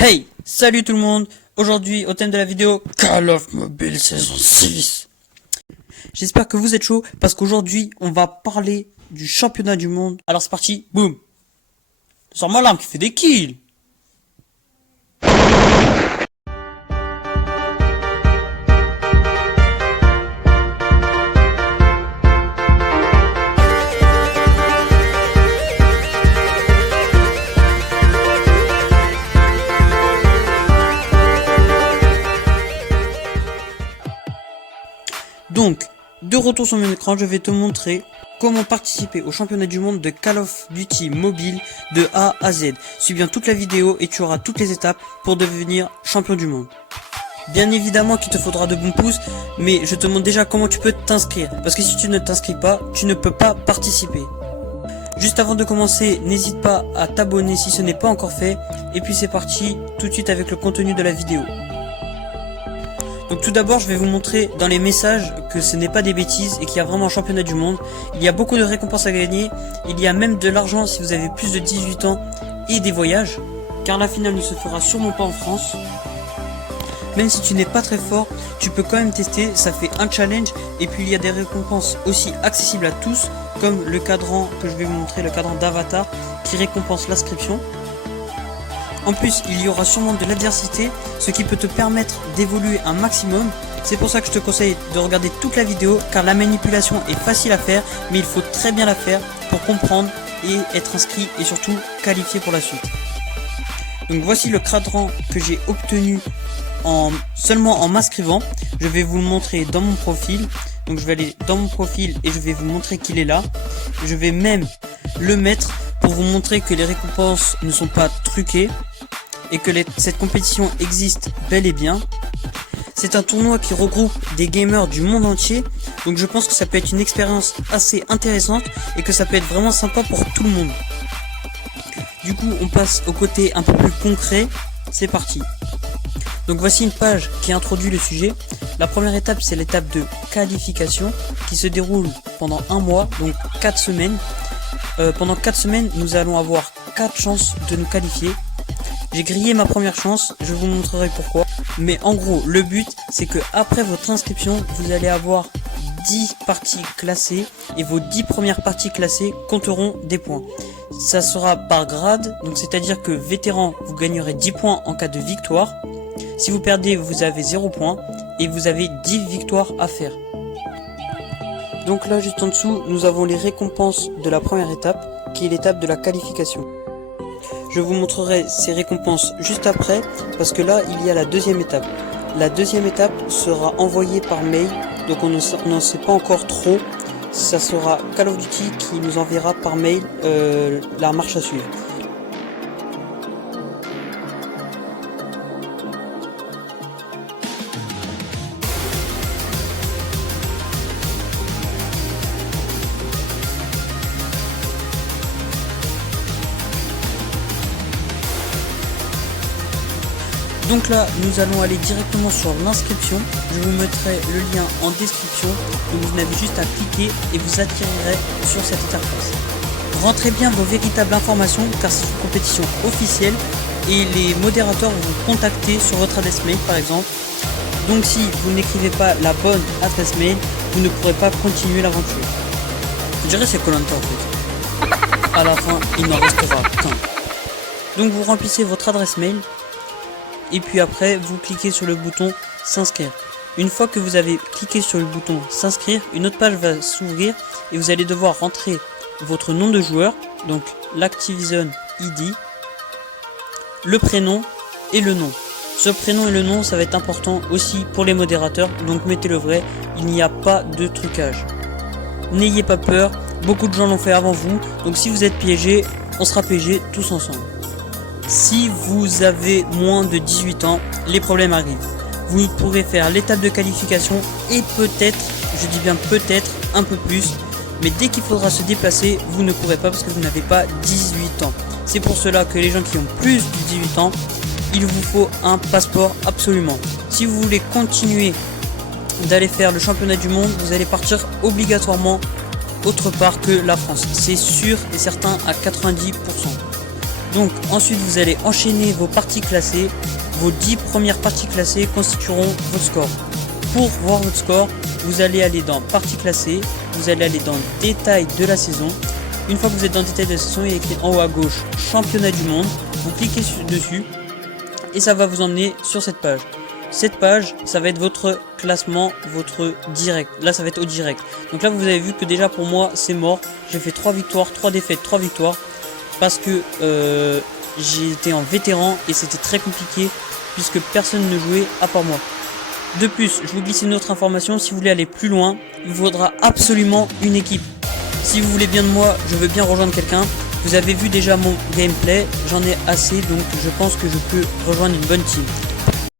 Hey, salut tout le monde. Aujourd'hui, au thème de la vidéo, Call of Mobile saison 6. J'espère que vous êtes chaud parce qu'aujourd'hui, on va parler du championnat du monde. Alors c'est parti, boum. Sors-moi l'arme qui fait des kills. Donc, de retour sur mon écran, je vais te montrer comment participer au championnat du monde de Call of Duty Mobile de A à Z. Suis bien toute la vidéo et tu auras toutes les étapes pour devenir champion du monde. Bien évidemment qu'il te faudra de bons pouces, mais je te montre déjà comment tu peux t'inscrire. Parce que si tu ne t'inscris pas, tu ne peux pas participer. Juste avant de commencer, n'hésite pas à t'abonner si ce n'est pas encore fait. Et puis c'est parti, tout de suite avec le contenu de la vidéo. Donc tout d'abord, je vais vous montrer dans les messages que ce n'est pas des bêtises et qu'il y a vraiment un championnat du monde. Il y a beaucoup de récompenses à gagner, il y a même de l'argent si vous avez plus de 18 ans et des voyages, car la finale ne se fera sûrement pas en France. Même si tu n'es pas très fort, tu peux quand même tester, ça fait un challenge et puis il y a des récompenses aussi accessibles à tous, comme le cadran que je vais vous montrer, le cadran d'avatar qui récompense l'inscription. En plus, il y aura sûrement de l'adversité, ce qui peut te permettre d'évoluer un maximum. C'est pour ça que je te conseille de regarder toute la vidéo, car la manipulation est facile à faire, mais il faut très bien la faire pour comprendre et être inscrit et surtout qualifié pour la suite. Donc voici le cadran que j'ai obtenu seulement en m'inscrivant. Je vais vous le montrer dans mon profil. Donc je vais aller dans mon profil et je vais vous montrer qu'il est là. Je vais même le mettre pour vous montrer que les récompenses ne sont pas truquées et que cette compétition existe bel et bien. C'est un tournoi qui regroupe des gamers du monde entier, donc je pense que ça peut être une expérience assez intéressante et que ça peut être vraiment sympa pour tout le monde. Du coup, on passe au côté un peu plus concret. C'est parti. Donc voici une page qui introduit le sujet. La première étape, c'est l'étape de qualification qui se déroule pendant un mois, donc 4 semaines. Pendant 4 semaines, nous allons avoir 4 chances de nous qualifier. J'ai grillé ma première chance, je vous montrerai pourquoi. Mais en gros, le but, c'est que après votre inscription, vous allez avoir 10 parties classées et vos 10 premières parties classées compteront des points. Ça sera par grade, donc c'est-à-dire que vétéran, vous gagnerez 10 points en cas de victoire. Si vous perdez, vous avez 0 points et vous avez 10 victoires à faire. Donc là, juste en dessous, nous avons les récompenses de la première étape, qui est l'étape de la qualification. Je vous montrerai ces récompenses juste après, parce que là, il y a la deuxième étape. La deuxième étape sera envoyée par mail, donc on n'en sait pas encore trop. Ça sera Call of Duty qui nous enverra par mail la marche à suivre. Donc là, nous allons aller directement sur l'inscription. Je vous mettrai le lien en description. Donc vous n'avez juste à cliquer et vous atterrirez sur cette interface. Rentrez bien vos véritables informations car c'est une compétition officielle et les modérateurs vont vous contacter sur votre adresse mail par exemple. Donc si vous n'écrivez pas la bonne adresse mail, vous ne pourrez pas continuer l'aventure. Je dirais c'est Koh-Lanta en fait. À la fin, il n'en restera qu'un. Donc vous remplissez votre adresse mail. Et puis après, vous cliquez sur le bouton s'inscrire. Une fois que vous avez cliqué sur le bouton s'inscrire, une autre page va s'ouvrir et vous allez devoir rentrer votre nom de joueur, donc l'Activision ID, le prénom et le nom. Ce prénom et le nom, ça va être important aussi pour les modérateurs, donc mettez le vrai, il n'y a pas de trucage. N'ayez pas peur, beaucoup de gens l'ont fait avant vous, donc si vous êtes piégé, on sera piégés tous ensemble. Si vous avez moins de 18 ans, les problèmes arrivent. Vous pourrez faire l'étape de qualification et peut-être, je dis bien peut-être, un peu plus. Mais dès qu'il faudra se déplacer, vous ne pourrez pas parce que vous n'avez pas 18 ans. C'est pour cela que les gens qui ont plus de 18 ans, il vous faut un passeport absolument. Si vous voulez continuer d'aller faire le championnat du monde, vous allez partir obligatoirement autre part que la France. C'est sûr et certain à 90%. Donc ensuite vous allez enchaîner vos parties classées. Vos 10 premières parties classées constitueront votre score. Pour voir votre score, vous allez aller dans parties classées, vous allez aller dans détail de la saison. Une fois que vous êtes dans détail de la saison, il est écrit en haut à gauche championnat du monde. Vous cliquez dessus et ça va vous emmener sur cette page. Cette page, ça va être votre classement, votre direct. Là, ça va être au direct. Donc là, vous avez vu que déjà pour moi, c'est mort. J'ai fait 3 victoires, 3 défaites, 3 victoires. Parce que j'ai été en vétéran et c'était très compliqué puisque personne ne jouait à part moi. De plus, je vous glisse une autre information. Si vous voulez aller plus loin, il vous faudra absolument une équipe. Si vous voulez bien de moi, je veux bien rejoindre quelqu'un. Vous avez vu déjà mon gameplay, j'en ai assez, donc je pense que je peux rejoindre une bonne team.